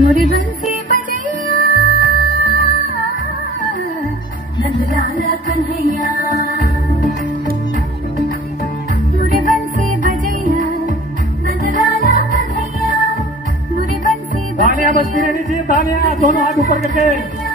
मोरे बंसी बजैया नंदलाल कन्हैया, मोरे बंसी बजैया नंदलाल कन्हैया, मोरे बंसी तालियां बजती रहनी चाहिए, तालियां दोनों हाथ ऊपर करके।